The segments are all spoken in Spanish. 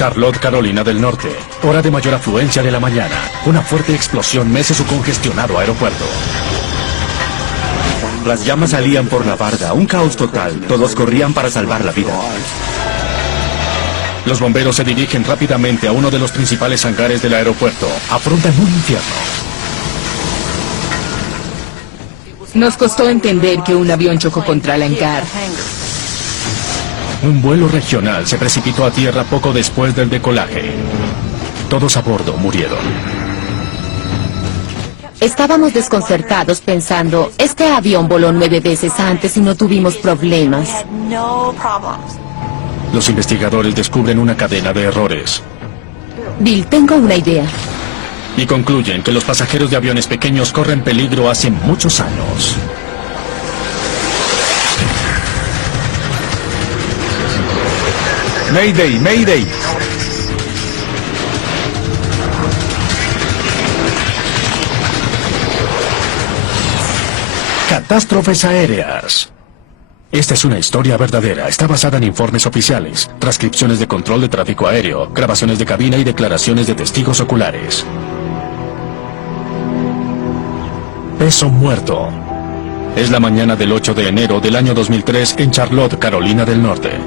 Charlotte, Carolina del Norte. Hora de mayor afluencia de la mañana. Una fuerte explosión mece su congestionado aeropuerto. Las llamas salían por la barda, un caos total. Todos corrían para salvar la vida. Los bomberos se dirigen rápidamente a uno de los principales hangares del aeropuerto. Afrontan un infierno. Nos costó entender que un avión chocó contra el hangar. Un vuelo regional se precipitó a tierra poco después del decolaje. Todos a bordo murieron. Estábamos desconcertados pensando, este avión voló 9 veces antes y no tuvimos problemas. Los investigadores descubren una cadena de errores. Bill, tengo una idea. Y concluyen que los pasajeros de aviones pequeños corren peligro hace muchos años. Mayday, Mayday. Catástrofes aéreas. Esta es una historia verdadera. Está basada en informes oficiales, transcripciones de control de tráfico aéreo, grabaciones de cabina y declaraciones de testigos oculares. Peso muerto. Es la mañana del 8 de enero del año 2003 en Charlotte, Carolina del Norte.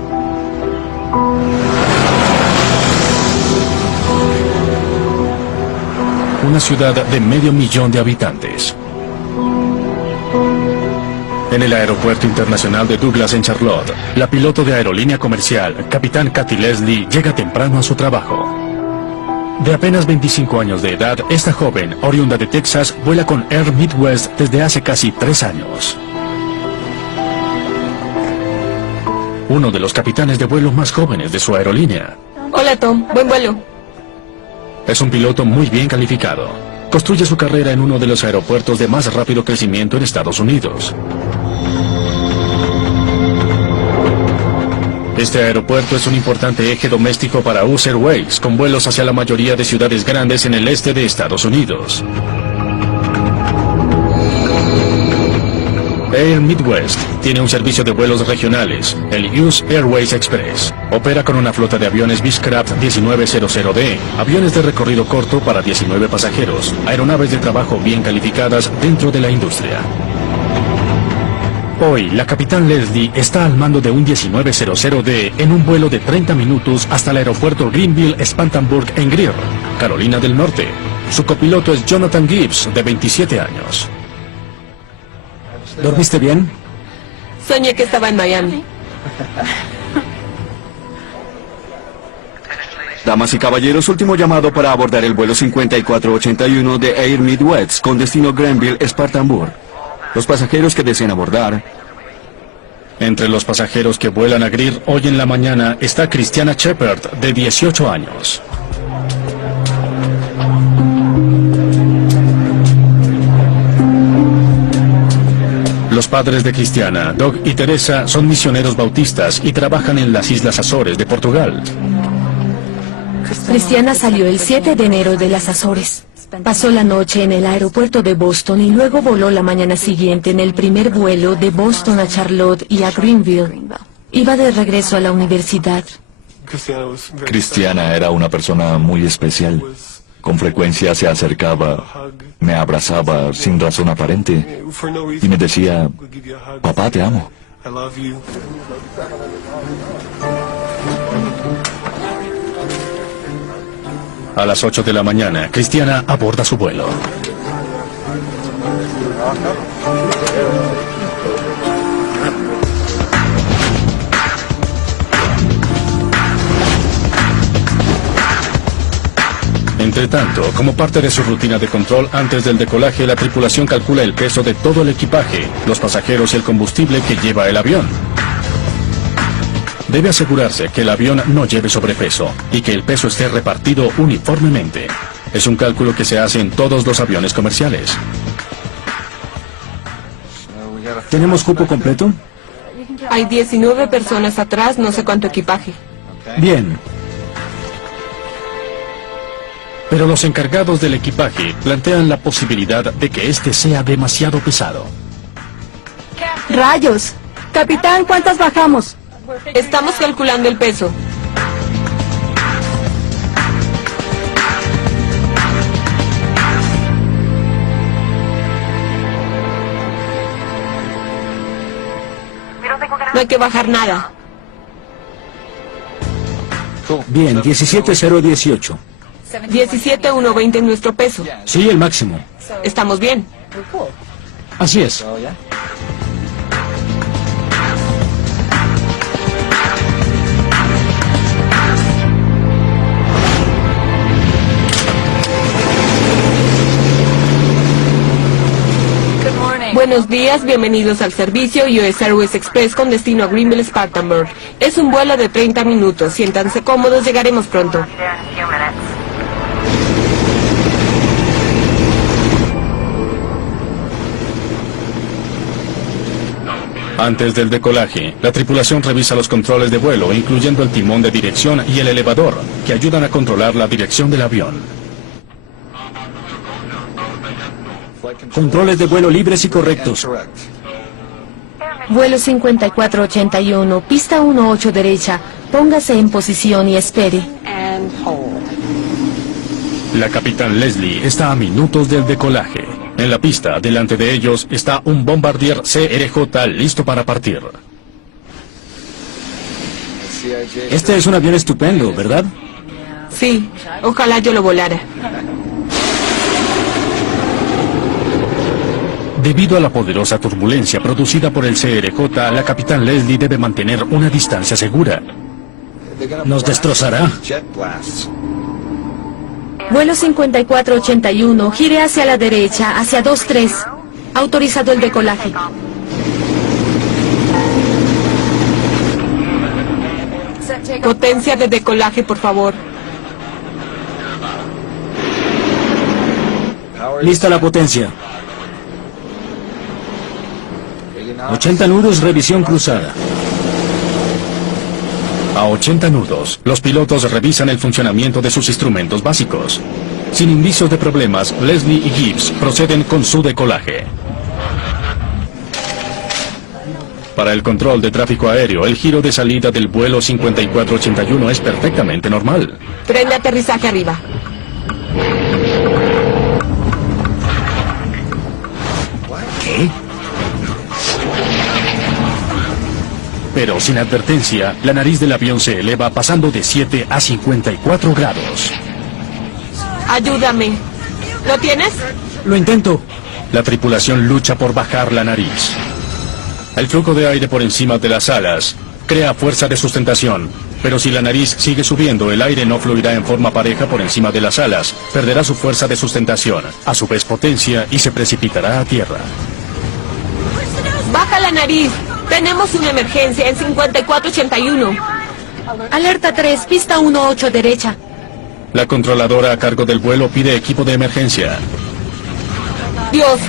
Una ciudad de 500,000 de habitantes. En el aeropuerto internacional de Douglas en Charlotte, la piloto de aerolínea comercial, capitán Kathy Leslie, llega temprano a su trabajo. De apenas 25 años de edad, esta joven, oriunda de Texas, vuela con Air Midwest desde hace casi 3 años. Uno de los capitanes de vuelo más jóvenes de su aerolínea. Hola Tom, buen vuelo. Es un piloto muy bien calificado. Construye su carrera en uno de los aeropuertos de más rápido crecimiento en Estados Unidos. Este aeropuerto es un importante eje doméstico para US Airways, con vuelos hacia la mayoría de ciudades grandes en el este de Estados Unidos. Air Midwest tiene un servicio de vuelos regionales, el US Airways Express. Opera con una flota de aviones Beechcraft 1900D, aviones de recorrido corto para 19 pasajeros, aeronaves de trabajo bien calificadas dentro de la industria. Hoy, la capitán Leslie está al mando de un 1900D en un vuelo de 30 minutos hasta el aeropuerto Greenville-Spartanburg en Greer, Carolina del Norte. Su copiloto es Jonathan Gibbs, de 27 años. ¿Dormiste bien? Soñé que estaba en Miami. Damas y caballeros, último llamado para abordar el vuelo 5481 de Air Midwest con destino Greenville-Spartanburg. Los pasajeros que deseen abordar. Entre los pasajeros que vuelan a Greer hoy en la mañana está Christiana Shepard, de 18 años. Los padres de Christiana, Doug y Teresa, son misioneros bautistas y trabajan en las Islas Azores de Portugal. Christiana salió el 7 de enero de las Azores. Pasó la noche en el aeropuerto de Boston y luego voló la mañana siguiente en el primer vuelo de Boston a Charlotte y a Greenville. Iba de regreso a la universidad. Christiana era una persona muy especial. Con frecuencia se acercaba, me abrazaba sin razón aparente y me decía, papá, te amo. A las 8 de la mañana, Christiana aborda su vuelo. Entre tanto, como parte de su rutina de control antes del decolaje, la tripulación calcula el peso de todo el equipaje, los pasajeros y el combustible que lleva el avión. Debe asegurarse que el avión no lleve sobrepeso y que el peso esté repartido uniformemente. Es un cálculo que se hace en todos los aviones comerciales. ¿Tenemos cupo completo? Hay 19 personas atrás, no sé cuánto equipaje. Bien. Pero los encargados del equipaje plantean la posibilidad de que este sea demasiado pesado. ¡Rayos! Capitán, ¿cuántas bajamos? Estamos calculando el peso. hay que bajar nada. Bien, 17,018. 17,120 en nuestro peso. Sí, el máximo. Estamos bien. Así es. Buenos días, bienvenidos al servicio US Airways Express con destino a Greenville, Spartanburg. Es un vuelo de 30 minutos. Siéntanse cómodos, llegaremos pronto. Antes del decolaje, la tripulación revisa los controles de vuelo, incluyendo el timón de dirección y el elevador, que ayudan a controlar la dirección del avión. Controles de vuelo libres y correctos. Vuelo 5481, pista 18 derecha. Póngase en posición y espere. La capitán Leslie está a minutos del decolaje. En la pista, delante de ellos, está un Bombardier CRJ listo para partir. Este es un avión estupendo, ¿verdad? Sí, ojalá yo lo volara. Debido a la poderosa turbulencia producida por el CRJ, la capitán Leslie debe mantener una distancia segura. Nos destrozará. Vuelo 5481, gire hacia la derecha, hacia 23. Autorizado el decolaje. Potencia de decolaje, por favor. Lista la potencia. 80 nudos, revisión cruzada. A 80 nudos, los pilotos revisan el funcionamiento de sus instrumentos básicos. Sin indicios de problemas, Leslie y Gibbs proceden con su decolaje. Para el control de tráfico aéreo, el giro de salida del vuelo 5481 es perfectamente normal. Tren de aterrizaje arriba. ¿Qué? Pero sin advertencia, la nariz del avión se eleva pasando de 7 a 54 grados. Ayúdame. ¿Lo tienes? Lo intento. La tripulación lucha por bajar la nariz. El flujo de aire por encima de las alas crea fuerza de sustentación, pero si la nariz sigue subiendo, el aire no fluirá en forma pareja por encima de las alas, perderá su fuerza de sustentación, a su vez potencia, y se precipitará a tierra. Baja la nariz. Tenemos una emergencia en 5481. Alerta 3, pista 18 derecha. La controladora a cargo del vuelo pide equipo de emergencia. Dios,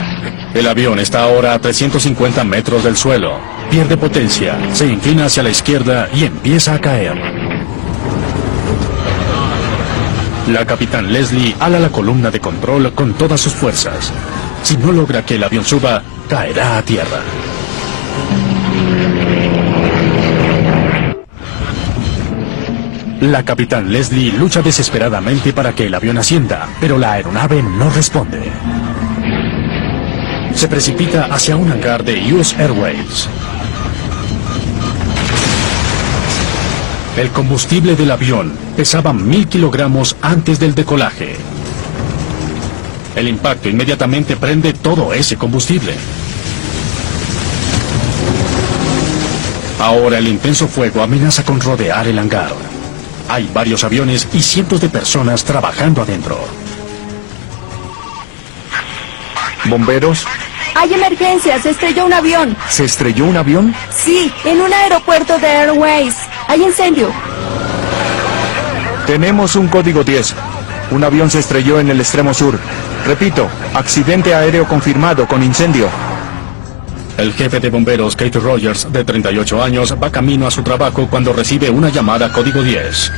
El avión está ahora a 350 metros del suelo. Pierde potencia, se inclina hacia la izquierda y empieza a caer. La capitán Leslie ala la columna de control con todas sus fuerzas. Si no logra que el avión suba, caerá a tierra. La capitán Leslie lucha desesperadamente para que el avión ascienda, pero la aeronave no responde. Se precipita hacia un hangar de US Airways. El combustible del avión pesaba 1000 kilogramos antes del decolaje. El impacto inmediatamente prende todo ese combustible. Ahora el intenso fuego amenaza con rodear el hangar. Hay varios aviones y cientos de personas trabajando adentro. ¿Bomberos? Hay emergencia, se estrelló un avión. ¿Se estrelló un avión? Sí, en un aeropuerto de Airways. Hay incendio. Tenemos un código 10. Un avión se estrelló en el extremo sur. Repito, accidente aéreo confirmado con incendio. El jefe de bomberos, Kate Rogers, de 38 años, va camino a su trabajo cuando recibe una llamada código 10.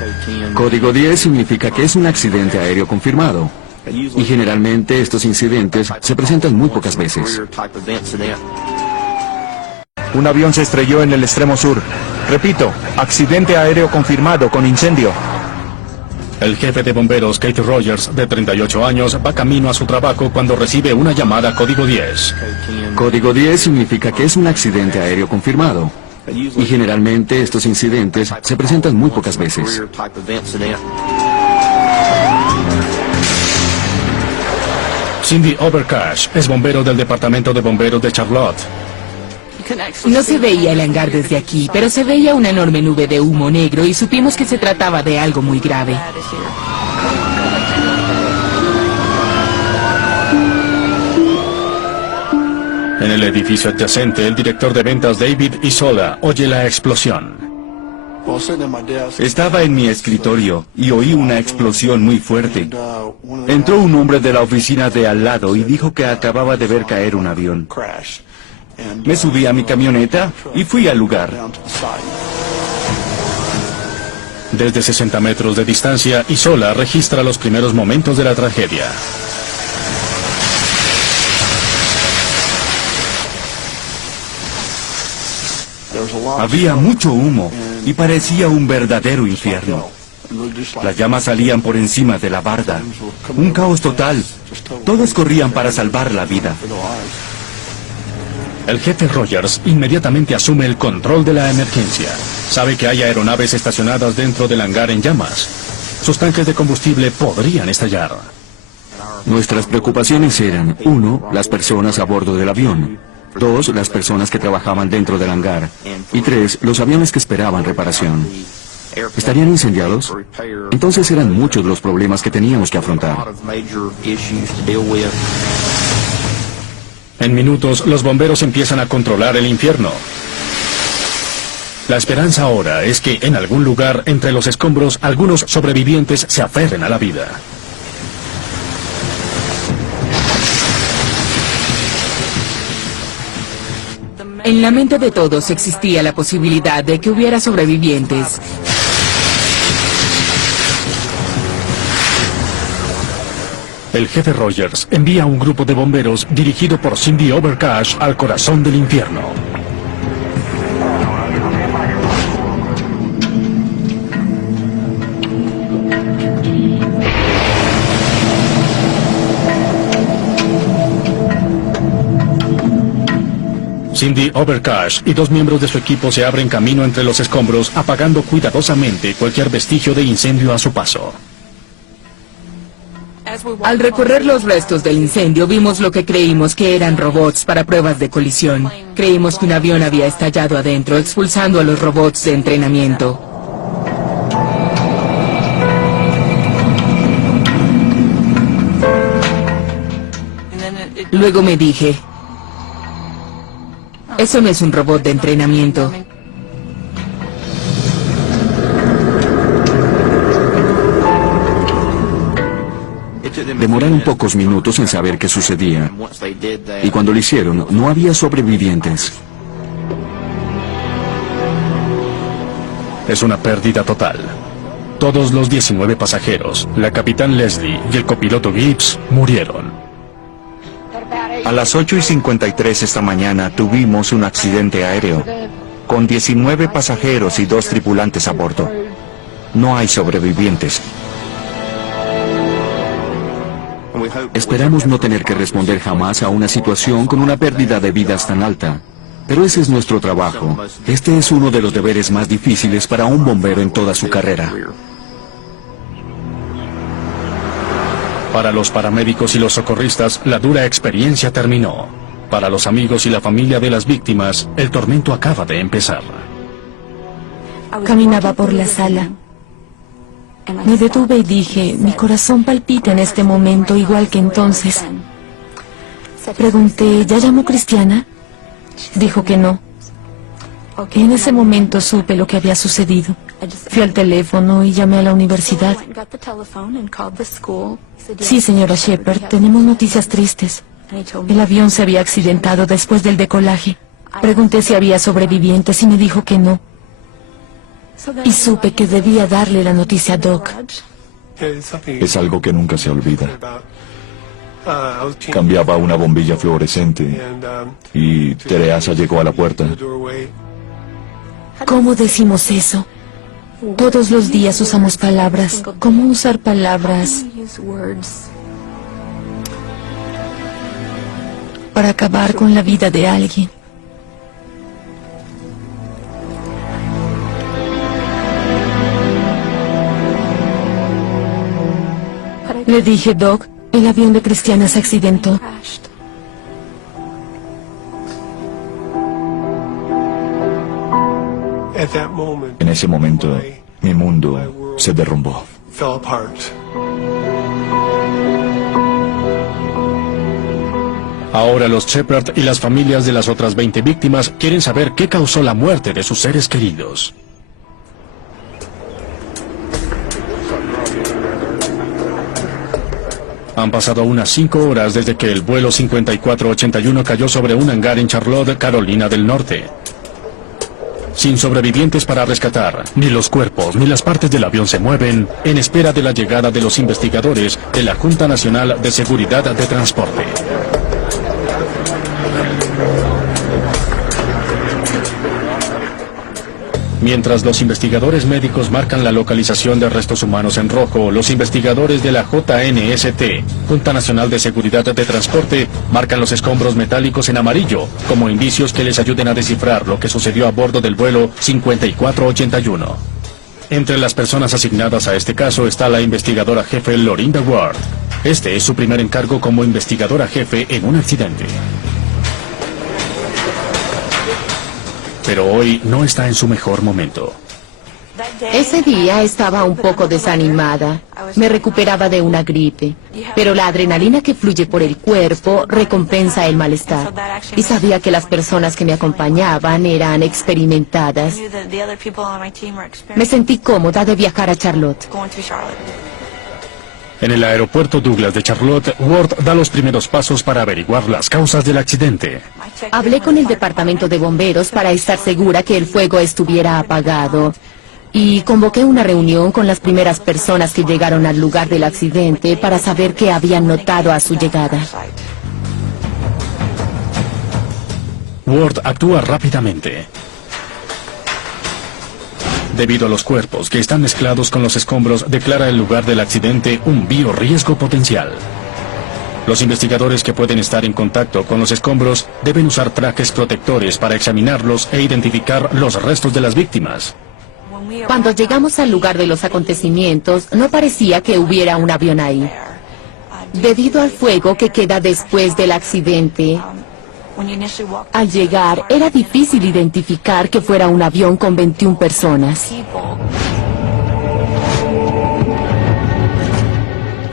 Código 10 significa que es un accidente aéreo confirmado. Y generalmente estos incidentes se presentan muy pocas veces. Un avión se estrelló en el extremo sur. Repito, accidente aéreo confirmado con incendio. El jefe de bomberos, Kate Rogers, de 38 años, va camino a su trabajo cuando recibe una llamada código 10. Código 10 significa que es un accidente aéreo confirmado. Y generalmente estos incidentes se presentan muy pocas veces. Cindy Overcash es bombero del Departamento de Bomberos de Charlotte. No se veía el hangar desde aquí, pero se veía una enorme nube de humo negro y supimos que se trataba de algo muy grave. En el edificio adyacente, el director de ventas David Isola oye la explosión. Estaba en mi escritorio y oí una explosión muy fuerte. Entró un hombre de la oficina de al lado y dijo que acababa de ver caer un avión. Me subí a mi camioneta y fui al lugar. Desde 60 metros de distancia, Isola registra los primeros momentos de la tragedia. Había mucho humo y parecía un verdadero infierno. Las llamas salían por encima de la barda. Un caos total. Todos corrían para salvar la vida. El jefe Rogers inmediatamente asume el control de la emergencia. Sabe que hay aeronaves estacionadas dentro del hangar en llamas. Sus tanques de combustible podrían estallar. Nuestras preocupaciones eran, 1, las personas a bordo del avión. 2, las personas que trabajaban dentro del hangar. Y 3, los aviones que esperaban reparación. ¿Estarían incendiados? Entonces eran muchos los problemas que teníamos que afrontar. En minutos, los bomberos empiezan a controlar el infierno. La esperanza ahora es que en algún lugar entre los escombros algunos sobrevivientes se aferren a la vida. En la mente de todos existía la posibilidad de que hubiera sobrevivientes. El jefe Rogers envía a un grupo de bomberos dirigido por Cindy Overcash al corazón del infierno. Cindy Overcash y 2 miembros de su equipo se abren camino entre los escombros, apagando cuidadosamente cualquier vestigio de incendio a su paso. Al recorrer los restos del incendio vimos lo que creímos que eran robots para pruebas de colisión. Creímos que un avión había estallado adentro, expulsando a los robots de entrenamiento. Luego me dije, eso no es un robot de entrenamiento. Demoraron pocos minutos en saber qué sucedía. Y cuando lo hicieron, no había sobrevivientes. Es una pérdida total. Todos los 19 pasajeros, la capitán Leslie y el copiloto Gibbs murieron. A las 8:53 esta mañana tuvimos un accidente aéreo, con 19 pasajeros y 2 tripulantes a bordo. No hay sobrevivientes. Esperamos no tener que responder jamás a una situación con una pérdida de vidas tan alta. Pero ese es nuestro trabajo. Este es uno de los deberes más difíciles para un bombero en toda su carrera. Para los paramédicos y los socorristas, la dura experiencia terminó. Para los amigos y la familia de las víctimas, el tormento acaba de empezar. Caminaba por la sala. Me detuve y dije, mi corazón palpita en este momento igual que entonces. Pregunté, ¿ya llamó Cristiana? Dijo que no. En ese momento supe lo que había sucedido. Fui al teléfono y llamé a la universidad. Sí, señora Shepard, tenemos noticias tristes. El avión se había accidentado después del decolaje. Pregunté si había sobrevivientes y me dijo que no. Y supe que debía darle la noticia a Doc. Es algo que nunca se olvida. Cambiaba una bombilla fluorescente y Teresa llegó a la puerta. ¿Cómo decimos eso? Todos los días usamos palabras. ¿Cómo usar palabras para acabar con la vida de alguien? Le dije, Doc, el avión de Cristiana se accidentó. En ese momento, mi mundo se derrumbó. Ahora los Shepard y las familias de las otras 20 víctimas quieren saber qué causó la muerte de sus seres queridos. Han pasado unas 5 horas desde que el vuelo 5481 cayó sobre un hangar en Charlotte, Carolina del Norte. Sin sobrevivientes para rescatar, ni los cuerpos ni las partes del avión se mueven, en espera de la llegada de los investigadores de la Junta Nacional de Seguridad de Transporte. Mientras los investigadores médicos marcan la localización de restos humanos en rojo, los investigadores de la JNST, Junta Nacional de Seguridad de Transporte, marcan los escombros metálicos en amarillo, como indicios que les ayuden a descifrar lo que sucedió a bordo del vuelo 5481. Entre las personas asignadas a este caso está la investigadora jefe Lorinda Ward. Este es su primer encargo como investigadora jefe en un accidente. Pero hoy no está en su mejor momento. Ese día estaba un poco desanimada. Me recuperaba de una gripe. Pero la adrenalina que fluye por el cuerpo recompensa el malestar. Y sabía que las personas que me acompañaban eran experimentadas. Me sentí cómoda de viajar a Charlotte. En el aeropuerto Douglas de Charlotte, Ward da los primeros pasos para averiguar las causas del accidente. Hablé con el departamento de bomberos para estar segura que el fuego estuviera apagado. Y convoqué una reunión con las primeras personas que llegaron al lugar del accidente para saber qué habían notado a su llegada. Ward actúa rápidamente. Debido a los cuerpos que están mezclados con los escombros, declara el lugar del accidente un biorriesgo potencial. Los investigadores que pueden estar en contacto con los escombros deben usar trajes protectores para examinarlos e identificar los restos de las víctimas. Cuando llegamos al lugar de los acontecimientos, no parecía que hubiera un avión ahí. Debido al fuego que queda después del accidente, al llegar era difícil identificar que fuera un avión con 21 personas.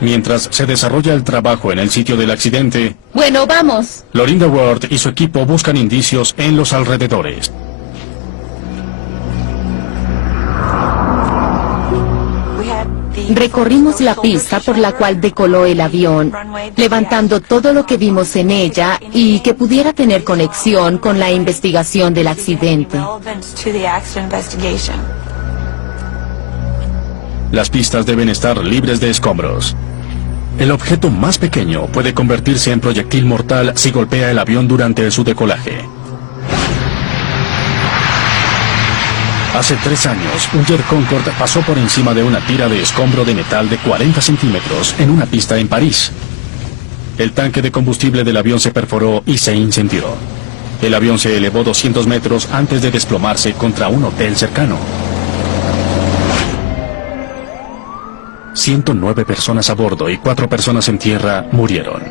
Mientras se desarrolla el trabajo en el sitio del accidente, Bueno, vamos. Lorinda Ward y su equipo buscan indicios en los alrededores. Recorrimos la pista por la cual decoló el avión, levantando todo lo que vimos en ella y que pudiera tener conexión con la investigación del accidente. Las pistas deben estar libres de escombros. El objeto más pequeño puede convertirse en proyectil mortal si golpea el avión durante su decolaje. Hace 3 años, un Jet Concorde pasó por encima de una tira de escombro de metal de 40 centímetros en una pista en París. El tanque de combustible del avión se perforó y se incendió. El avión se elevó 200 metros antes de desplomarse contra un hotel cercano. 109 personas a bordo y 4 personas en tierra murieron.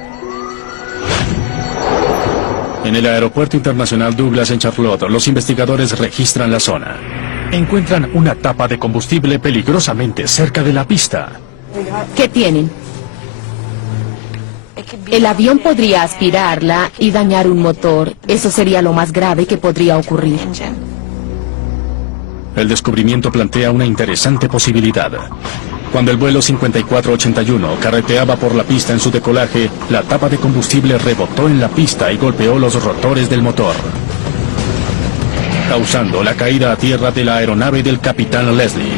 En el Aeropuerto Internacional Douglas en Charlotte, los investigadores registran la zona. Encuentran una tapa de combustible peligrosamente cerca de la pista. ¿Qué tienen? El avión podría aspirarla y dañar un motor. Eso sería lo más grave que podría ocurrir. El descubrimiento plantea una interesante posibilidad. Cuando el vuelo 5481 carreteaba por la pista en su decolaje, la tapa de combustible rebotó en la pista y golpeó los rotores del motor, causando la caída a tierra de la aeronave del capitán Leslie.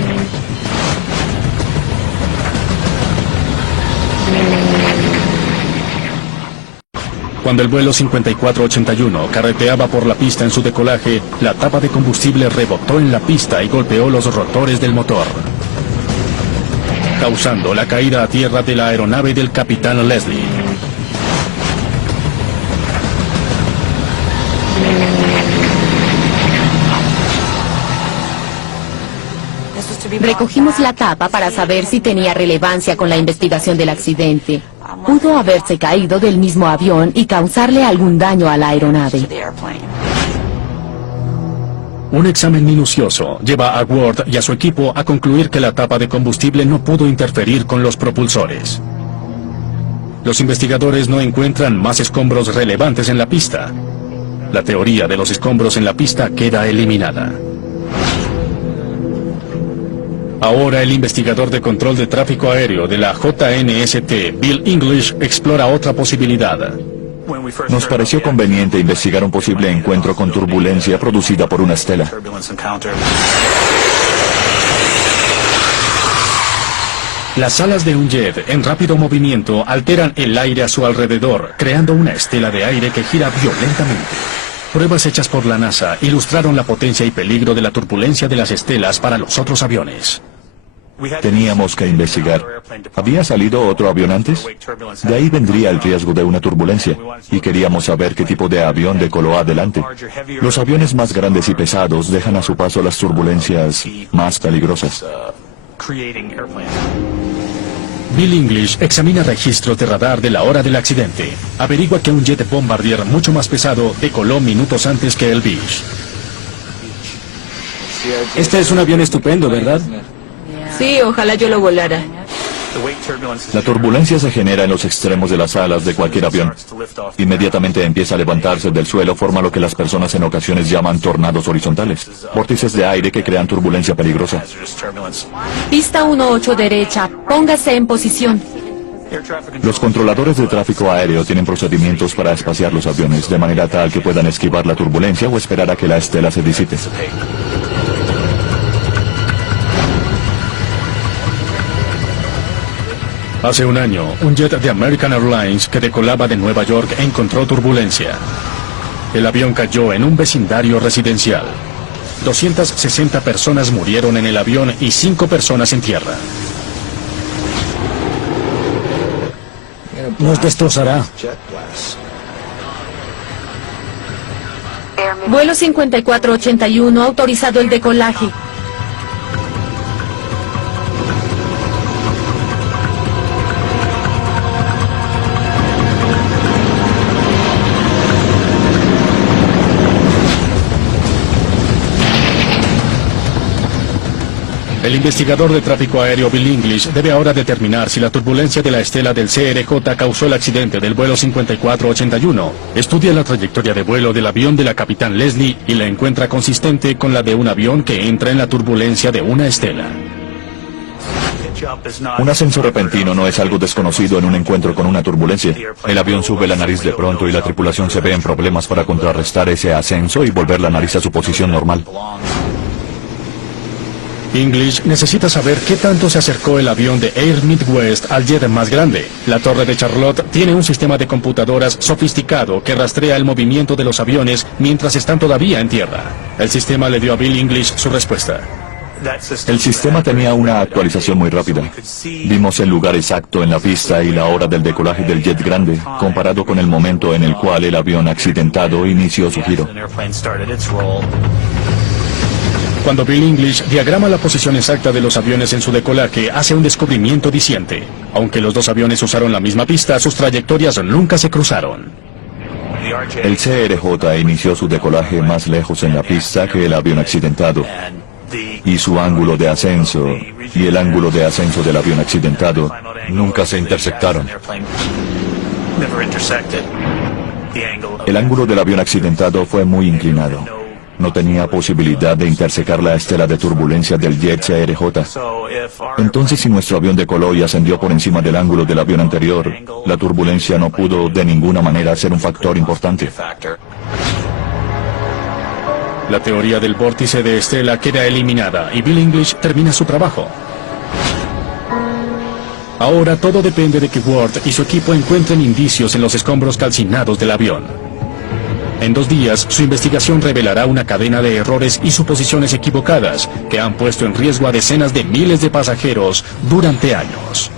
Cuando el vuelo 5481 carreteaba por la pista en su decolaje, la tapa de combustible rebotó en la pista y golpeó los rotores del motor, causando la caída a tierra de la aeronave del capitán Leslie. Recogimos la tapa para saber si tenía relevancia con la investigación del accidente. Pudo haberse caído del mismo avión y causarle algún daño a la aeronave. Un examen minucioso lleva a Ward y a su equipo a concluir que la tapa de combustible no pudo interferir con los propulsores. Los investigadores no encuentran más escombros relevantes en la pista. La teoría de los escombros en la pista queda eliminada. Ahora el investigador de control de tráfico aéreo de la JNST, Bill English, explora otra posibilidad. Nos pareció conveniente investigar un posible encuentro con turbulencia producida por una estela. Las alas de un jet en rápido movimiento alteran el aire a su alrededor, creando una estela de aire que gira violentamente. Pruebas hechas por la NASA ilustraron la potencia y peligro de la turbulencia de las estelas para los otros aviones. Teníamos que investigar. ¿Había salido otro avión antes? De ahí vendría el riesgo de una turbulencia, y queríamos saber qué tipo de avión decoló adelante. Los aviones más grandes y pesados dejan a su paso las turbulencias más peligrosas. Bill English examina registros de radar de la hora del accidente. Averigua que un jet bombardier mucho más pesado decoló minutos antes que el Beech. Este es un avión estupendo, ¿verdad? Sí, ojalá yo lo volara. La turbulencia se genera en los extremos de las alas de cualquier avión. Inmediatamente empieza a levantarse del suelo, forma lo que las personas en ocasiones llaman tornados horizontales, vórtices de aire que crean turbulencia peligrosa. Pista 18 derecha, póngase en posición. Los controladores de tráfico aéreo tienen procedimientos para espaciar los aviones de manera tal que puedan esquivar la turbulencia o esperar a que la estela se disipe. Hace un año, un jet de American Airlines que decolaba de Nueva York encontró turbulencia. El avión cayó en un vecindario residencial. 260 personas murieron en el avión y 5 personas en tierra. Nos destrozará. Vuelo 5481, autorizado el decolaje. El investigador de tráfico aéreo Bill English debe ahora determinar si la turbulencia de la estela del CRJ causó el accidente del vuelo 5481. Estudia la trayectoria de vuelo del avión de la capitán Leslie y la encuentra consistente con la de un avión que entra en la turbulencia de una estela. Un ascenso repentino no es algo desconocido en un encuentro con una turbulencia. El avión sube la nariz de pronto y la tripulación se ve en problemas para contrarrestar ese ascenso y volver la nariz a su posición normal. English necesita saber qué tanto se acercó el avión de Air Midwest al jet más grande. La torre de Charlotte tiene un sistema de computadoras sofisticado que rastrea el movimiento de los aviones mientras están todavía en tierra. El sistema le dio a Bill English su respuesta. El sistema tenía una actualización muy rápida. Vimos el lugar exacto en la pista y la hora del decolaje del jet grande, comparado con el momento en el cual el avión accidentado inició su giro. Cuando Bill English diagrama la posición exacta de los aviones en su decolaje, hace un descubrimiento diciente. Aunque los dos aviones usaron la misma pista, sus trayectorias nunca se cruzaron. El CRJ inició su decolaje más lejos en la pista que el avión accidentado, y su ángulo de ascenso y el ángulo de ascenso del avión accidentado nunca se intersectaron. El ángulo del avión accidentado fue muy inclinado. No tenía posibilidad de intersecar la estela de turbulencia del jet CRJ. Entonces, si nuestro avión decoló y ascendió por encima del ángulo del avión anterior, la turbulencia no pudo de ninguna manera ser un factor importante. La teoría del vórtice de estela queda eliminada y Bill English termina su trabajo. Ahora todo depende de que Ward y su equipo encuentren indicios en los escombros calcinados del avión. En 2 días, su investigación revelará una cadena de errores y suposiciones equivocadas que han puesto en riesgo a decenas de miles de pasajeros durante años.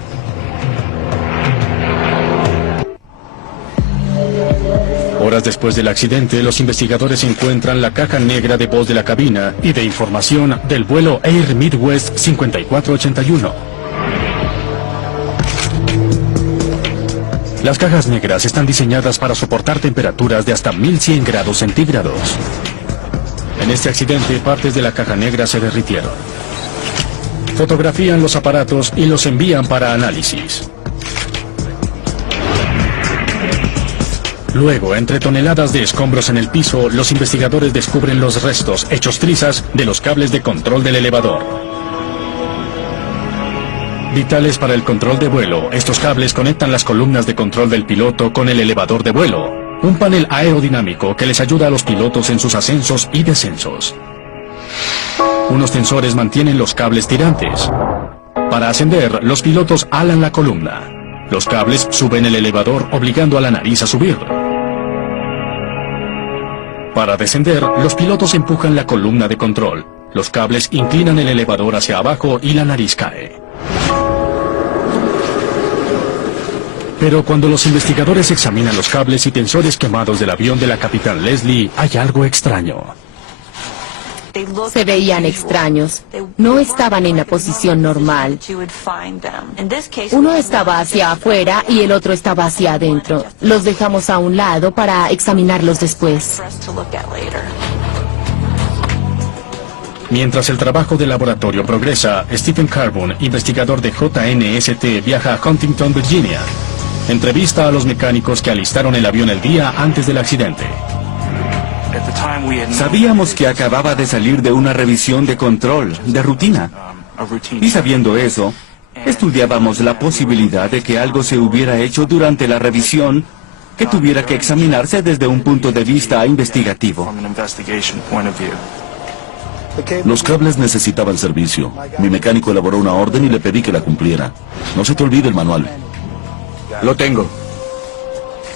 Horas horas después del accidente, los investigadores encuentran la caja negra de voz de la cabina y de información del vuelo Air Midwest 5481. Las cajas negras están diseñadas para soportar temperaturas de hasta 1100 grados centígrados. En este accidente, partes de la caja negra se derritieron. Fotografían los aparatos y los envían para análisis. Luego, entre toneladas de escombros en el piso, los investigadores descubren los restos, hechos trizas, de los cables de control del elevador. Vitales para el control de vuelo, estos cables conectan las columnas de control del piloto con el elevador de vuelo, un panel aerodinámico que les ayuda a los pilotos en sus ascensos y descensos. Unos tensores mantienen los cables tirantes. Para ascender, los pilotos alan la columna. Los cables suben el elevador obligando a la nariz a subir. Para descender, los pilotos empujan la columna de control. Los cables inclinan el elevador hacia abajo y la nariz cae. Pero cuando los investigadores examinan los cables y tensores quemados del avión de la capitán Leslie, hay algo extraño. Se veían extraños. No estaban en la posición normal. Uno estaba hacia afuera y el otro estaba hacia adentro. Los dejamos a un lado para examinarlos después. Mientras el trabajo de laboratorio progresa, Stephen Carbon, investigador de JNST, viaja a Huntington, Virginia. Entrevista a los mecánicos que alistaron el avión el día antes del accidente. Sabíamos que acababa de salir de una revisión de control, de rutina. Y sabiendo eso, estudiábamos la posibilidad de que algo se hubiera hecho durante la revisión que tuviera que examinarse desde un punto de vista investigativo. Los cables necesitaban servicio. Mi mecánico elaboró una orden y le pedí que la cumpliera. No se te olvide el manual. Lo tengo.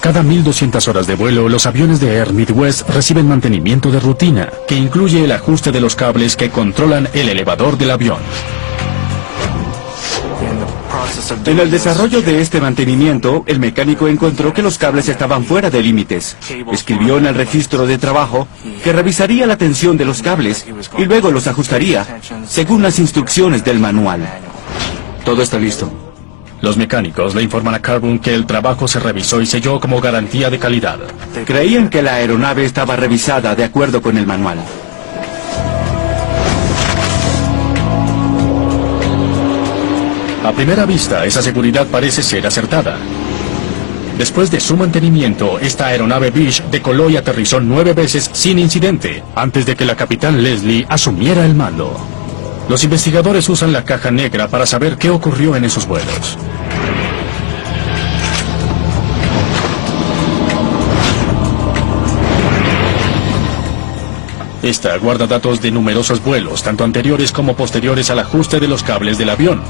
Cada 1200 horas de vuelo, los aviones de Air Midwest reciben mantenimiento de rutina, que incluye el ajuste de los cables que controlan el elevador del avión. En el desarrollo de este mantenimiento, el mecánico encontró que los cables estaban fuera de límites. Escribió en el registro de trabajo que revisaría la tensión de los cables y luego los ajustaría, según las instrucciones del manual. Todo está listo. Los mecánicos le informan a Carbon que el trabajo se revisó y selló como garantía de calidad. Creían que la aeronave estaba revisada de acuerdo con el manual. A primera vista, esa seguridad parece ser acertada. Después de su mantenimiento, esta aeronave Beech decoló y aterrizó 9 veces sin incidente, antes de que la capitán Leslie asumiera el mando. Los investigadores usan la caja negra para saber qué ocurrió en esos vuelos. Esta guarda datos de numerosos vuelos, tanto anteriores como posteriores al ajuste de los cables del avión.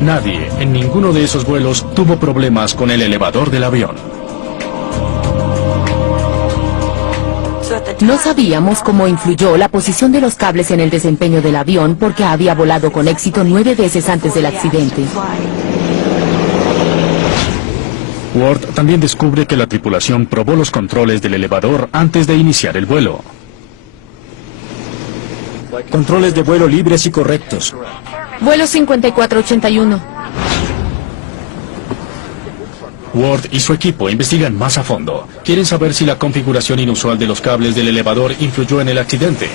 Nadie en ninguno de esos vuelos tuvo problemas con el elevador del avión. No sabíamos cómo influyó la posición de los cables en el desempeño del avión porque había volado con éxito 9 veces antes del accidente. Ward también descubre que la tripulación probó los controles del elevador antes de iniciar el vuelo. Controles de vuelo libres y correctos. Vuelo 5481. Ward y su equipo investigan más a fondo. Quieren saber si la configuración inusual de los cables del elevador influyó en el accidente.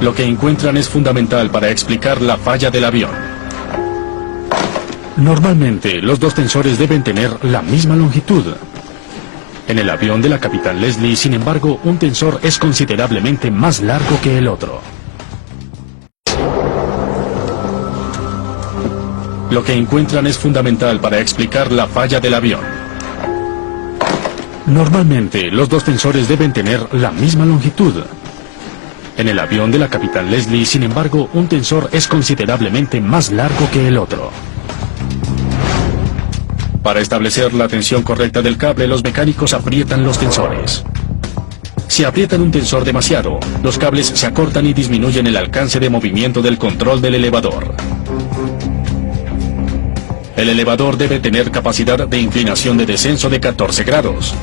Lo que encuentran es fundamental para explicar la falla del avión. Normalmente, los dos tensores deben tener la misma longitud. En el avión de la capitán Leslie, sin embargo, un tensor es considerablemente más largo que el otro. Lo que encuentran es fundamental para explicar la falla del avión. Normalmente, los dos tensores deben tener la misma longitud. En el avión de la capitán Leslie, sin embargo, un tensor es considerablemente más largo que el otro. Para establecer la tensión correcta del cable, los mecánicos aprietan los tensores. Si aprietan un tensor demasiado, los cables se acortan y disminuyen el alcance de movimiento del control del elevador. El elevador debe tener capacidad de inclinación de descenso de 14 grados.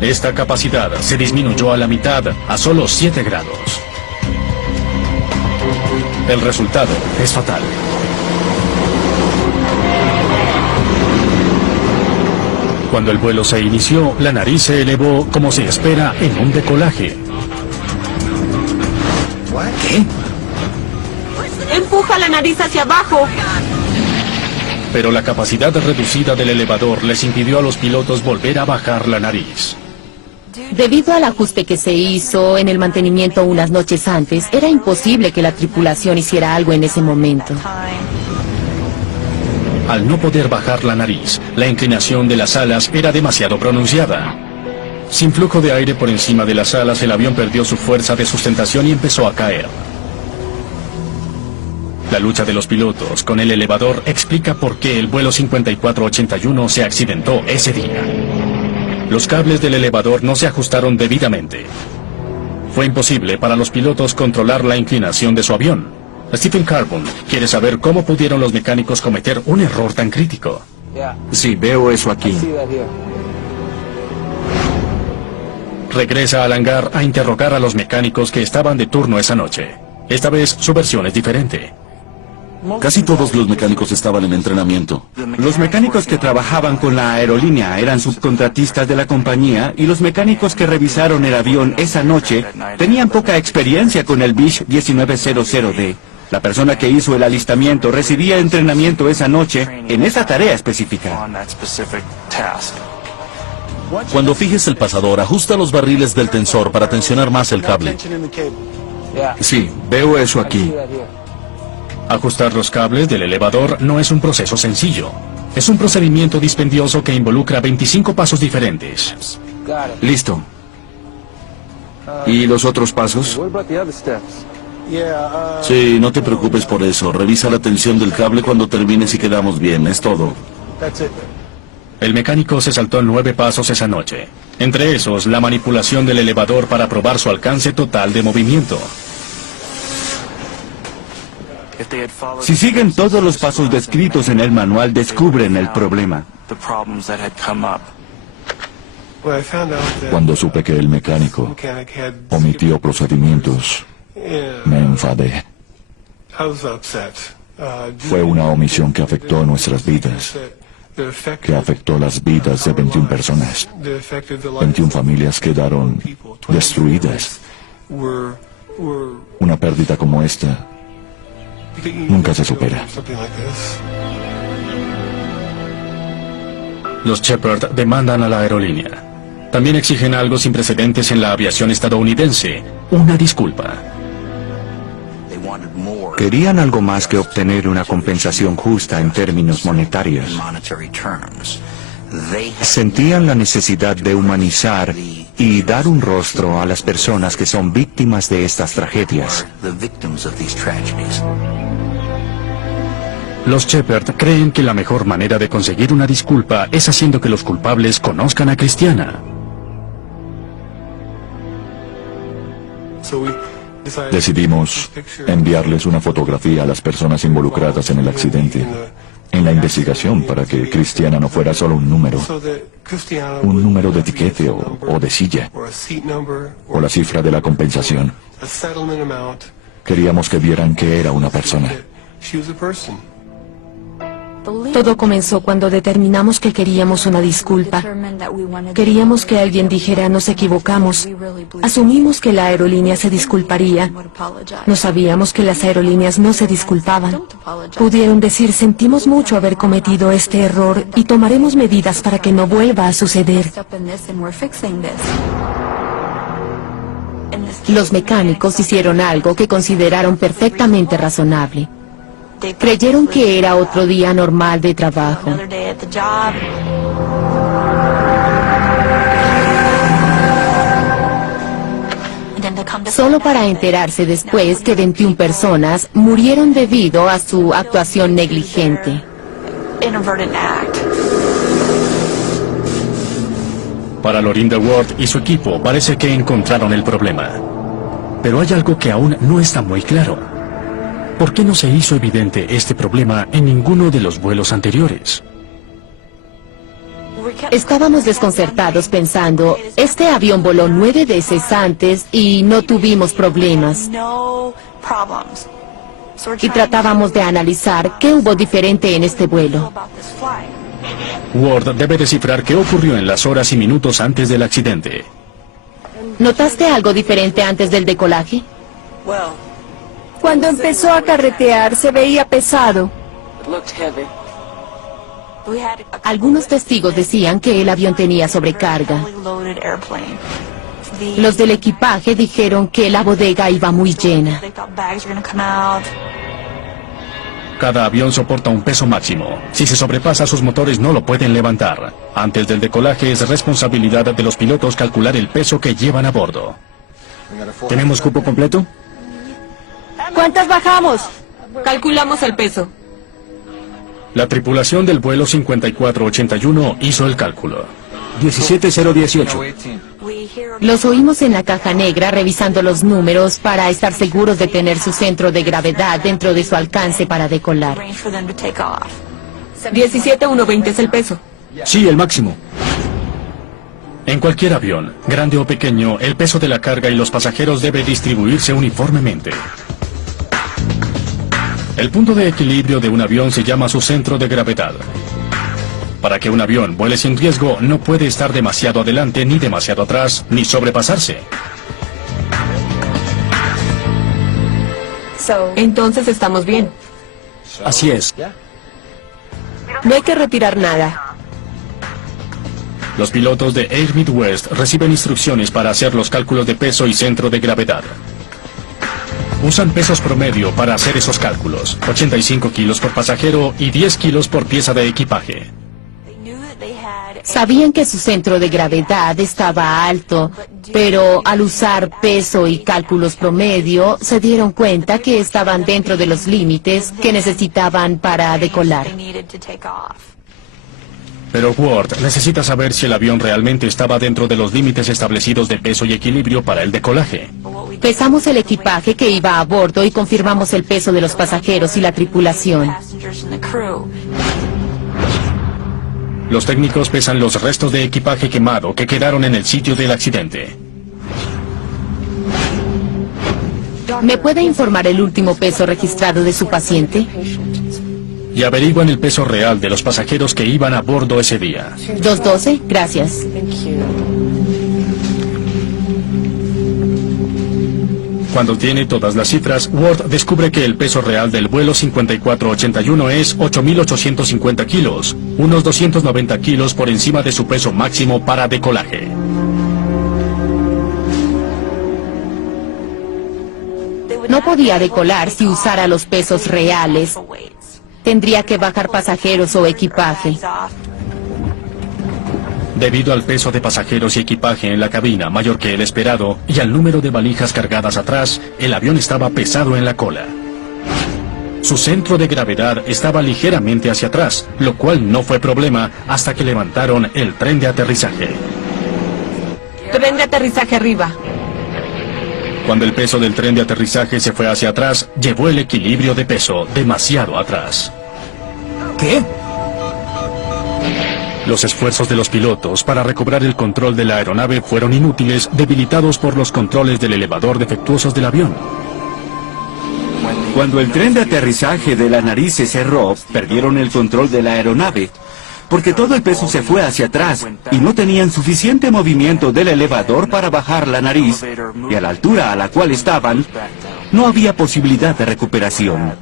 Esta capacidad se disminuyó a la mitad, a solo 7 grados. El resultado es fatal. Cuando el vuelo se inició, la nariz se elevó como se espera en un decolaje. ¿Qué? Empuja la nariz hacia abajo. Pero la capacidad reducida del elevador les impidió a los pilotos volver a bajar la nariz. Debido al ajuste que se hizo en el mantenimiento unas noches antes, era imposible que la tripulación hiciera algo en ese momento. Al no poder bajar la nariz, la inclinación de las alas era demasiado pronunciada. Sin flujo de aire por encima de las alas, el avión perdió su fuerza de sustentación y empezó a caer. La lucha de los pilotos con el elevador explica por qué el vuelo 5481 se accidentó ese día. Los cables del elevador no se ajustaron debidamente. Fue imposible para los pilotos controlar la inclinación de su avión. Stephen Carbon quiere saber cómo pudieron los mecánicos cometer un error tan crítico. Sí, veo eso aquí. Regresa al hangar a interrogar a los mecánicos que estaban de turno esa noche. Esta vez su versión es diferente. Casi todos los mecánicos estaban en entrenamiento. Los mecánicos que trabajaban con la aerolínea eran subcontratistas de la compañía y los mecánicos que revisaron el avión esa noche tenían poca experiencia con el Bish 1900D. La persona que hizo el alistamiento recibía entrenamiento esa noche en esa tarea específica. Cuando fijes el pasador, ajusta los barriles del tensor para tensionar más el cable. Sí, veo eso aquí. Ajustar los cables del elevador no es un proceso sencillo. Es un procedimiento dispendioso que involucra 25 pasos diferentes. Listo. ¿Y los otros pasos? Sí, no te preocupes por eso. Revisa la tensión del cable cuando termines y quedamos bien, es todo. El mecánico se saltó 9 pasos esa noche. Entre esos, la manipulación del elevador para probar su alcance total de movimiento. Si siguen todos los pasos descritos en el manual, descubren el problema. Cuando supe que el mecánico omitió procedimientos, me enfadé. Fue una omisión que afectó nuestras vidas, que afectó las vidas de 21 personas. 21 familias quedaron destruidas. Una pérdida como esta nunca se supera. Los Shepard demandan a la aerolínea. También exigen algo sin precedentes en la aviación estadounidense: una disculpa. Querían algo más que obtener una compensación justa en términos monetarios. Sentían la necesidad de humanizar y dar un rostro a las personas que son víctimas de estas tragedias. Los Shepard creen que la mejor manera de conseguir una disculpa es haciendo que los culpables conozcan a Christiana. Decidimos enviarles una fotografía a las personas involucradas en el accidente, en la investigación, para que Christiana no fuera solo un número de etiquete o de silla, o la cifra de la compensación. Queríamos que vieran que era una persona. Todo comenzó cuando determinamos que queríamos una disculpa. Queríamos que alguien dijera: nos equivocamos. Asumimos que la aerolínea se disculparía. No sabíamos que las aerolíneas no se disculpaban. Pudieron decir: sentimos mucho haber cometido este error y tomaremos medidas para que no vuelva a suceder. Los mecánicos hicieron algo que consideraron perfectamente razonable. Creyeron que era otro día normal de trabajo. Solo para enterarse después que 21 personas murieron debido a su actuación negligente. Para Lorinda Ward y su equipo parece que encontraron el problema. Pero hay algo que aún no está muy claro. ¿Por qué no se hizo evidente este problema en ninguno de los vuelos anteriores? Estábamos desconcertados pensando, este avión voló 9 veces antes y no tuvimos problemas. Y tratábamos de analizar qué hubo diferente en este vuelo. Ward debe descifrar qué ocurrió en las horas y minutos antes del accidente. ¿Notaste algo diferente antes del decolaje? Cuando empezó a carretear se veía pesado. Algunos testigos decían que el avión tenía sobrecarga. Los del equipaje dijeron que la bodega iba muy llena. Cada avión soporta un peso máximo. Si se sobrepasa, sus motores no lo pueden levantar. Antes del decolaje es responsabilidad de los pilotos calcular el peso que llevan a bordo. ¿Tenemos cupo completo? ¿Cuántas bajamos? Calculamos el peso. La tripulación del vuelo 5481 hizo el cálculo. 17018. Los oímos en la caja negra revisando los números para estar seguros de tener su centro de gravedad dentro de su alcance para decolar. 17120 es el peso. Sí, el máximo. En cualquier avión, grande o pequeño, el peso de la carga y los pasajeros debe distribuirse uniformemente. El punto de equilibrio de un avión se llama su centro de gravedad. Para que un avión vuele sin riesgo, no puede estar demasiado adelante, ni demasiado atrás, ni sobrepasarse. Entonces estamos bien. Así es. No hay que retirar nada. Los pilotos de Air Midwest reciben instrucciones para hacer los cálculos de peso y centro de gravedad. Usan pesos promedio para hacer esos cálculos, 85 kilos por pasajero y 10 kilos por pieza de equipaje. Sabían que su centro de gravedad estaba alto, pero al usar peso y cálculos promedio, se dieron cuenta que estaban dentro de los límites que necesitaban para decolar. Pero Ward necesita saber si el avión realmente estaba dentro de los límites establecidos de peso y equilibrio para el decolaje. Pesamos el equipaje que iba a bordo y confirmamos el peso de los pasajeros y la tripulación. Los técnicos pesan los restos de equipaje quemado que quedaron en el sitio del accidente. ¿Me puede informar el último peso registrado de su paciente? Y averiguan el peso real de los pasajeros que iban a bordo ese día. 212, gracias. Cuando tiene todas las cifras, Ward descubre que el peso real del vuelo 5481 es 8.850 kilos, unos 290 kilos por encima de su peso máximo para decolaje. No podía decolar si usara los pesos reales. Tendría que bajar pasajeros o equipaje. Debido al peso de pasajeros y equipaje en la cabina mayor que el esperado y al número de valijas cargadas atrás, el avión estaba pesado en la cola. Su centro de gravedad estaba ligeramente hacia atrás, lo cual no fue problema hasta que levantaron el tren de aterrizaje. Tren de aterrizaje arriba. Cuando el peso del tren de aterrizaje se fue hacia atrás, llevó el equilibrio de peso demasiado atrás. ¿Qué? Los esfuerzos de los pilotos para recobrar el control de la aeronave fueron inútiles, debilitados por los controles del elevador defectuosos del avión. Cuando el tren de aterrizaje de la nariz se cerró, perdieron el control de la aeronave, porque todo el peso se fue hacia atrás y no tenían suficiente movimiento del elevador para bajar la nariz, y a la altura a la cual estaban, no había posibilidad de recuperación.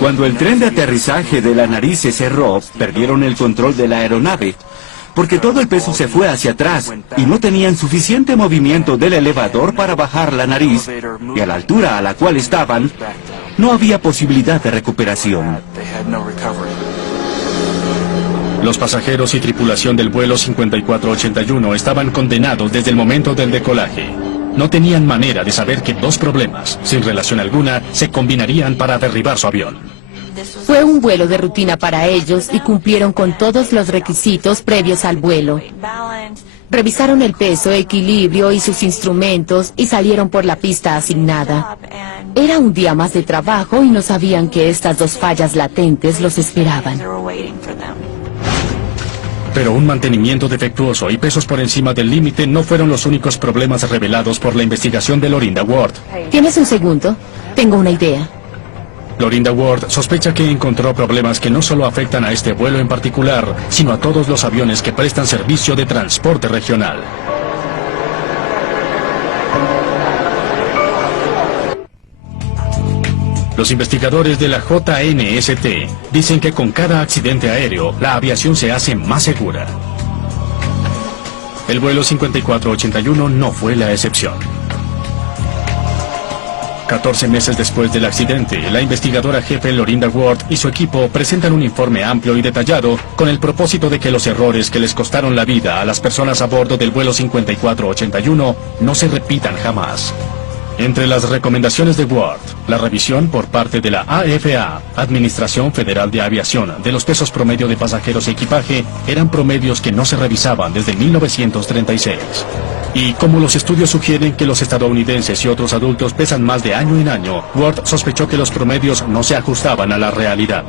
Cuando el tren de aterrizaje de la nariz se cerró, perdieron el control de la aeronave, porque todo el peso se fue hacia atrás y no tenían suficiente movimiento del elevador para bajar la nariz, y a la altura a la cual estaban, no había posibilidad de recuperación. Los pasajeros y tripulación del vuelo 5481 estaban condenados desde el momento del decolaje. No tenían manera de saber que dos problemas, sin relación alguna, se combinarían para derribar su avión. Fue un vuelo de rutina para ellos y cumplieron con todos los requisitos previos al vuelo. Revisaron el peso, equilibrio y sus instrumentos y salieron por la pista asignada. Era un día más de trabajo y no sabían que estas dos fallas latentes los esperaban. Pero un mantenimiento defectuoso y pesos por encima del límite no fueron los únicos problemas revelados por la investigación de Lorinda Ward. ¿Tienes un segundo? Tengo una idea. Lorinda Ward sospecha que encontró problemas que no solo afectan a este vuelo en particular, sino a todos los aviones que prestan servicio de transporte regional. Los investigadores de la JNST dicen que con cada accidente aéreo, la aviación se hace más segura. El vuelo 5481 no fue la excepción. 14 meses después del accidente, la investigadora jefe Lorinda Ward y su equipo presentan un informe amplio y detallado con el propósito de que los errores que les costaron la vida a las personas a bordo del vuelo 5481 no se repitan jamás. Entre las recomendaciones de Ward, la revisión por parte de la AFA, Administración Federal de Aviación, de los pesos promedio de pasajeros y equipaje eran promedios que no se revisaban desde 1936. Y como los estudios sugieren que los estadounidenses y otros adultos pesan más de año en año, Ward sospechó que los promedios no se ajustaban a la realidad.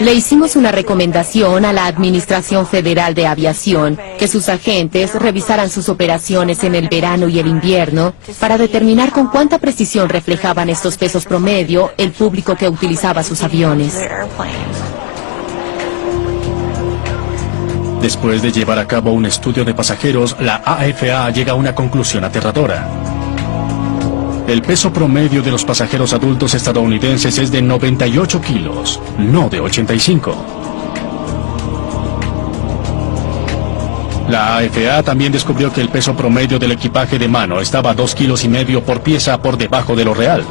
Le hicimos una recomendación a la Administración Federal de Aviación que sus agentes revisaran sus operaciones en el verano y el invierno para determinar con cuánta precisión reflejaban estos pesos promedio el público que utilizaba sus aviones. Después de llevar a cabo un estudio de pasajeros, la AFA llega a una conclusión aterradora. El peso promedio de los pasajeros adultos estadounidenses es de 98 kilos, no de 85. La AFA también descubrió que el peso promedio del equipaje de mano estaba 2,5 kilos por pieza por debajo de lo real.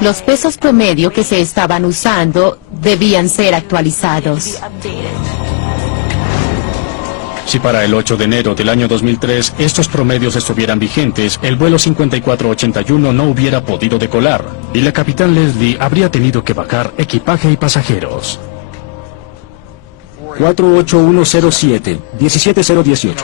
Los pesos promedio que se estaban usando debían ser actualizados. Si para el 8 de enero del año 2003 estos promedios estuvieran vigentes, el vuelo 5481 no hubiera podido decolar y la capitán Leslie habría tenido que bajar equipaje y pasajeros. 48107, 17018.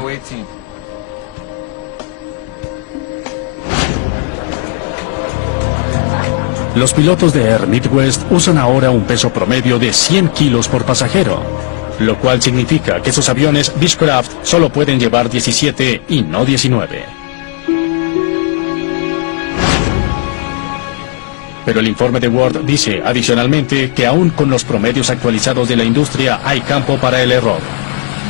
Los pilotos de Air Midwest usan ahora un peso promedio de 100 kilos por pasajero, lo cual significa que sus aviones Beechcraft solo pueden llevar 17 y no 19. Pero el informe de Ward dice adicionalmente que aún con los promedios actualizados de la industria hay campo para el error.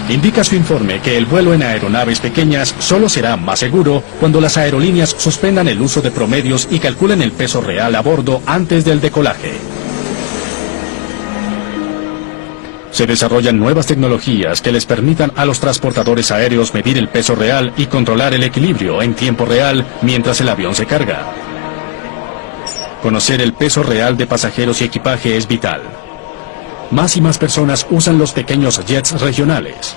Indica su informe que el vuelo en aeronaves pequeñas solo será más seguro cuando las aerolíneas suspendan el uso de promedios y calculen el peso real a bordo antes del decolaje. Se desarrollan nuevas tecnologías que les permitan a los transportadores aéreos medir el peso real y controlar el equilibrio en tiempo real mientras el avión se carga. Conocer el peso real de pasajeros y equipaje es vital. Más y más personas usan los pequeños jets regionales.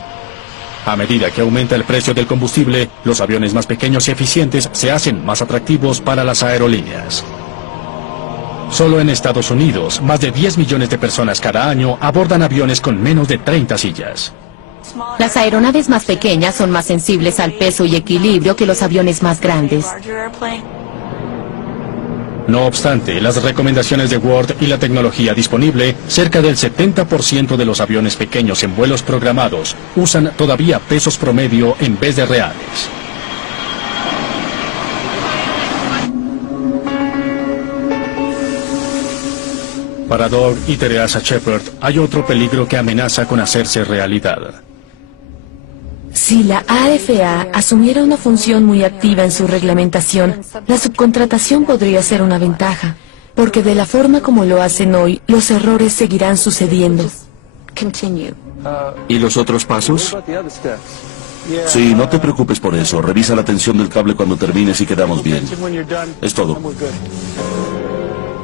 A medida que aumenta el precio del combustible, los aviones más pequeños y eficientes se hacen más atractivos para las aerolíneas. Solo en Estados Unidos, más de 10 millones de personas cada año abordan aviones con menos de 30 sillas. Las aeronaves más pequeñas son más sensibles al peso y equilibrio que los aviones más grandes. No obstante, las recomendaciones de Ward y la tecnología disponible, cerca del 70% de los aviones pequeños en vuelos programados usan todavía pesos promedio en vez de reales. Para Doug y Teresa Shepard hay otro peligro que amenaza con hacerse realidad. Si la AFA asumiera una función muy activa en su reglamentación, la subcontratación podría ser una ventaja, porque de la forma como lo hacen hoy, los errores seguirán sucediendo. ¿Y los otros pasos? Sí, no te preocupes por eso. Revisa la tensión del cable cuando termines y quedamos bien. Es todo.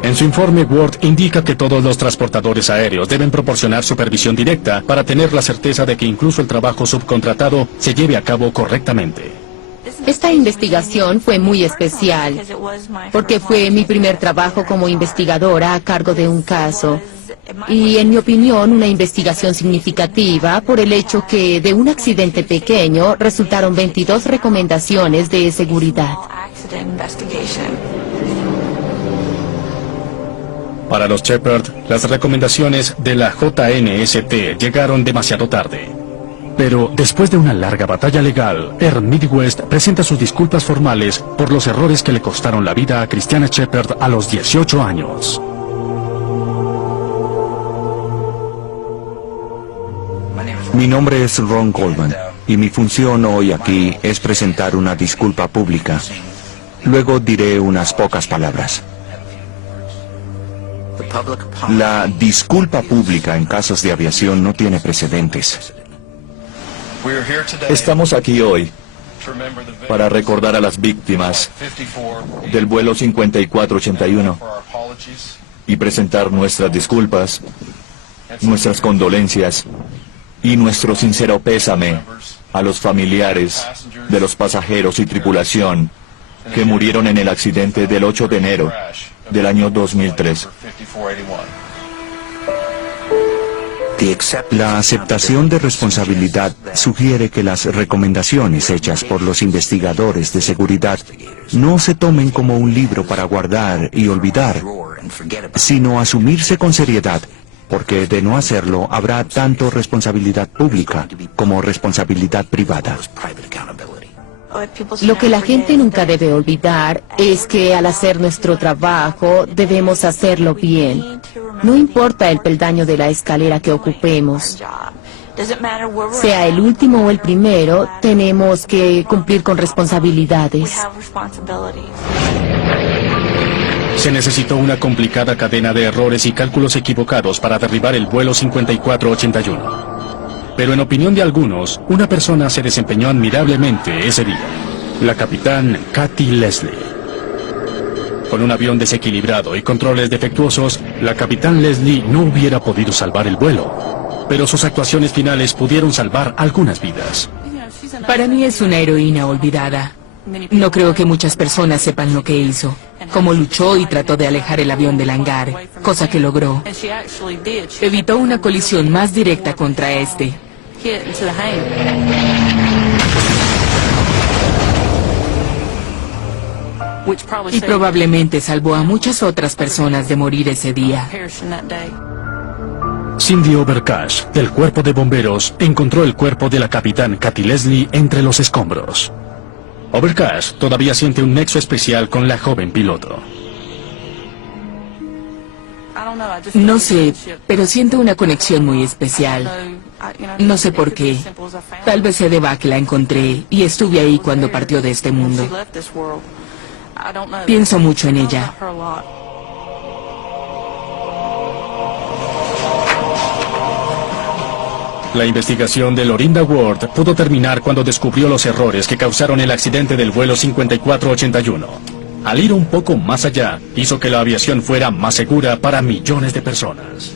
En su informe, Ward indica que todos los transportadores aéreos deben proporcionar supervisión directa para tener la certeza de que incluso el trabajo subcontratado se lleve a cabo correctamente. Esta investigación fue muy especial porque fue mi primer trabajo como investigadora a cargo de un caso. Y en mi opinión, una investigación significativa por el hecho que de un accidente pequeño resultaron 22 recomendaciones de seguridad. Para los Shepard, las recomendaciones de la JNST llegaron demasiado tarde. Pero después de una larga batalla legal, Earl Midwest presenta sus disculpas formales por los errores que le costaron la vida a Christiana Shepard a los 18 años. Mi nombre es Ron Coleman y mi función hoy aquí es presentar una disculpa pública. Luego diré unas pocas palabras. La disculpa pública en casos de aviación no tiene precedentes. Estamos aquí hoy para recordar a las víctimas del vuelo 5481 y presentar nuestras disculpas, nuestras condolencias y nuestro sincero pésame a los familiares de los pasajeros y tripulación que murieron en el accidente del 8 de enero del año 2003. La aceptación de responsabilidad sugiere que las recomendaciones hechas por los investigadores de seguridad no se tomen como un libro para guardar y olvidar, sino asumirse con seriedad, porque de no hacerlo habrá tanto responsabilidad pública como responsabilidad privada. Lo que la gente nunca debe olvidar es que al hacer nuestro trabajo debemos hacerlo bien. No importa el peldaño de la escalera que ocupemos. Sea el último o el primero, tenemos que cumplir con responsabilidades. Se necesitó una complicada cadena de errores y cálculos equivocados para derribar el vuelo 5481. Pero en opinión de algunos, una persona se desempeñó admirablemente ese día. La capitán Kathy Leslie. Con un avión desequilibrado y controles defectuosos, la capitán Leslie no hubiera podido salvar el vuelo. Pero sus actuaciones finales pudieron salvar algunas vidas. Para mí es una heroína olvidada. No creo que muchas personas sepan lo que hizo, cómo luchó y trató de alejar el avión del hangar, cosa que logró. Evitó una colisión más directa contra este. Y probablemente salvó a muchas otras personas de morir ese día. Cindy Overcash, del cuerpo de bomberos, encontró el cuerpo de la capitán Kathy Leslie entre los escombros. Overcash todavía siente un nexo especial con la joven piloto. No sé, pero siento una conexión muy especial. No sé por qué. Tal vez se deba a que la encontré y estuve ahí cuando partió de este mundo. Pienso mucho en ella. La investigación de Lorinda Ward pudo terminar cuando descubrió los errores que causaron el accidente del vuelo 5481. Al ir un poco más allá, hizo que la aviación fuera más segura para millones de personas.